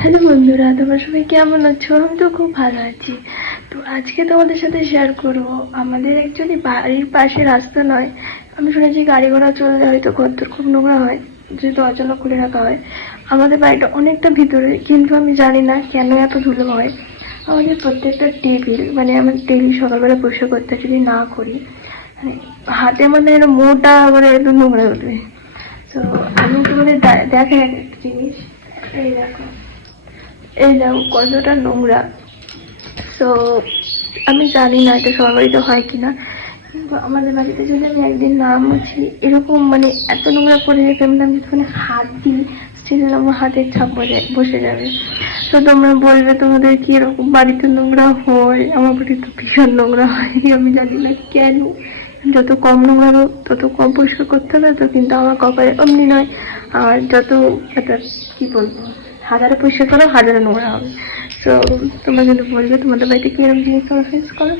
Hello বন্ধুরা, তোমরা সবাই কেমন আছো? আমি তো খুব ভালো আছি। তো আজকে তোমাদের সাথে শেয়ার করবো, আমাদের অ্যাকচুয়ালি বাড়ির পাশে রাস্তা নয়। আমি শুনেছি গাড়ি ঘোড়া চললে হয়তো ঘরদোর খুব নোংরা হয়, যে দরজা খুলে রাখা হয়। আমাদের বাড়িটা অনেকটা ভিতরে, কিন্তু আমি জানি না কেন এত ধুলো হয়। আমাদের প্রত্যেকটা টেবিল, মানে আমার ডেলি সকালবেলা পরিষ্কার করতে যদি না করি, মানে হাতে মানে মোটা করে একদম নোংরা উঠবে। তো আমি তোমাদের দেখাই একটা জিনিস। এই দেখো, এই দেখো কতটা নোংরা। তো আমি জানি না এটা সবার বাড়িতে হয় কিনা, কিন্তু আমাদের বাড়িতে যদি আমি একদিন না মুছি, এরকম মানে এত নোংরা পড়ে যেতে, মানে আমি যখন হাত দিই স্টিল আমার হাতের ছাপ বসে যাবে। তো তোমরা বলবে তোমাদের কি এরকম বাড়িতে নোংরা হয়? আমার বাড়িতে ভীষণ নোংরা হয়, আমি জানি না কেন। যত কম নোংরা হবে তত কম পরিষ্কার করতে হবে, তো কিন্তু আমার কপালে অমনি নয়। আর যত একটা কি বলবো, হাজারে পরিষ্কার করো হাজারে নোংরা হবে। তো তোমরা কিন্তু বলবে তোমাদের বাড়িতে কি এরকম জিনিস তোমরা ফেস করো।